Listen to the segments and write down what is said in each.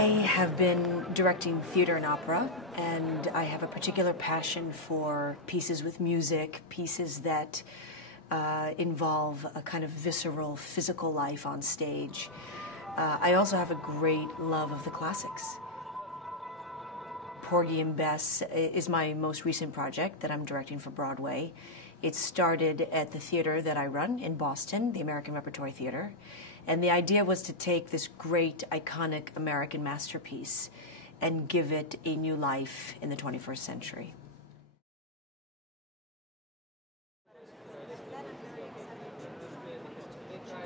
have been directing theater and opera, and I have a particular passion for pieces with music, pieces that involve a kind of visceral, physical life on stage. I also have a great love of the classics. Porgy and Bess is my most recent project that I'm directing for Broadway. It started at the theater that I run in Boston, the American Repertory Theater. And the idea was to take this great, iconic American masterpiece and give it a new life in the 21st century.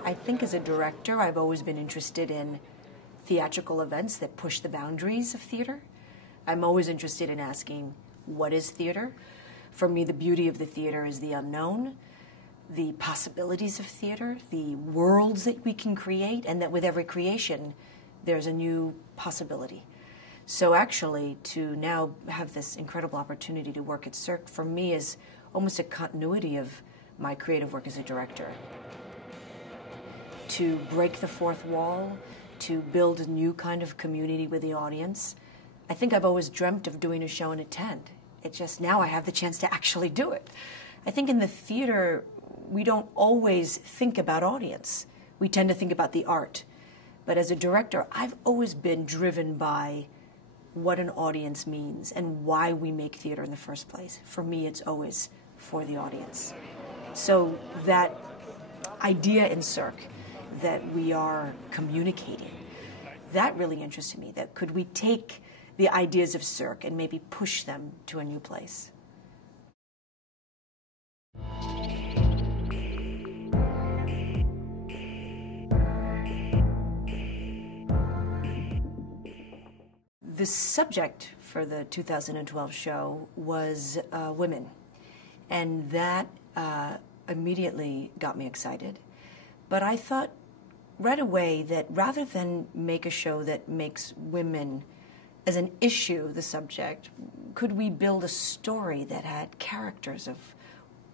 I think as a director, I've always been interested in theatrical events that push the boundaries of theater. I'm always interested in asking, what is theater? For me, the beauty of the theater is the unknown, the possibilities of theater, the worlds that we can create, and that with every creation, there's a new possibility. So actually, to now have this incredible opportunity to work at Cirque, for me, is almost a continuity of my creative work as a director. To break the fourth wall, to build a new kind of community with the audience. I think I've always dreamt of doing a show in a tent. It's just now I have the chance to actually do it. I think in the theater, we don't always think about audience. We tend to think about the art. But as a director, I've always been driven by what an audience means and why we make theater in the first place. For me, it's always for the audience. So that idea in Cirque that we are communicating, that really interested me. That could we take the ideas of Cirque and maybe push them to a new place? The subject for the 2012 show was women, and that immediately got me excited. But I thought right away that rather than make a show that makes women as an issue, the subject, could we build a story that had characters of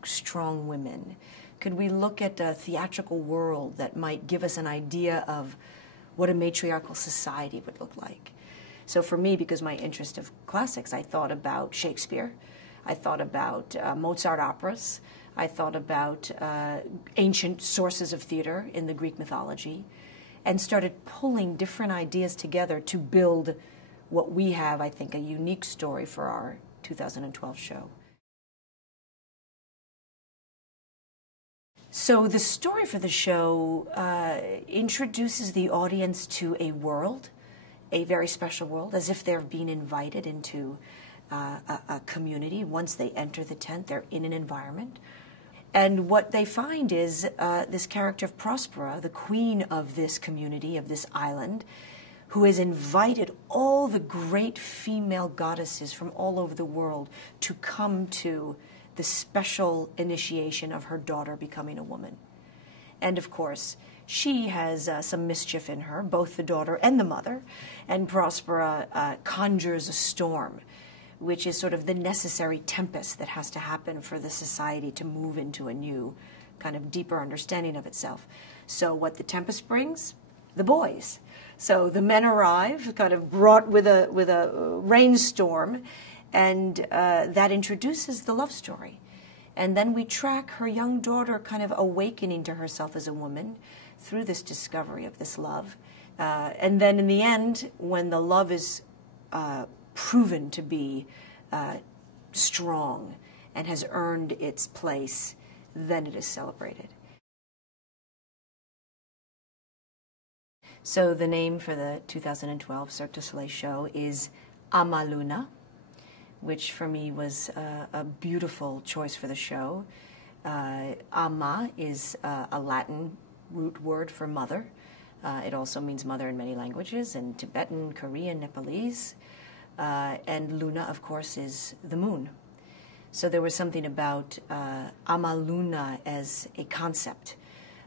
strong women? Could we look at a theatrical world that might give us an idea of what a matriarchal society would look like? So for me, because my interest of classics, I thought about Shakespeare, I thought about Mozart operas, I thought about ancient sources of theater in the Greek mythology, and started pulling different ideas together to build what we have, I think, a unique story for our 2012 show. So the story for the show introduces the audience to a world, a very special world, as if they're being invited into a community. Once they enter the tent, they're in an environment. And what they find is this character of Prospera, the queen of this community, of this island, who has invited all the great female goddesses from all over the world to come to the special initiation of her daughter becoming a woman. And of course, she has some mischief in her, both the daughter and the mother, and Prospera conjures a storm, which is sort of the necessary tempest that has to happen for the society to move into a new kind of deeper understanding of itself. So what the tempest brings? The boys. So the men arrive, kind of brought with a rainstorm, and that introduces the love story. And then we track her young daughter kind of awakening to herself as a woman through this discovery of this love. And then in the end, when the love is proven to be strong and has earned its place, then it is celebrated. So the name for the 2012 Cirque du Soleil show is Amaluna, which for me was a beautiful choice for the show. Ama is a Latin root word for mother. It also means mother in many languages, in Tibetan, Korean, Nepalese. And Luna, of course, is the moon. So there was something about Amaluna as a concept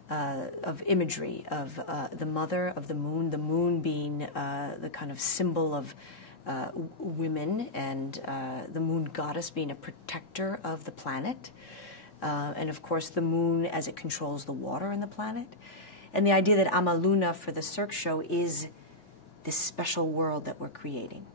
of imagery of the mother of the moon being the kind of symbol of women, and the moon goddess being a protector of the planet. And of course, the moon as it controls the water in the planet. And the idea that Amaluna for the Cirque show is this special world that we're creating.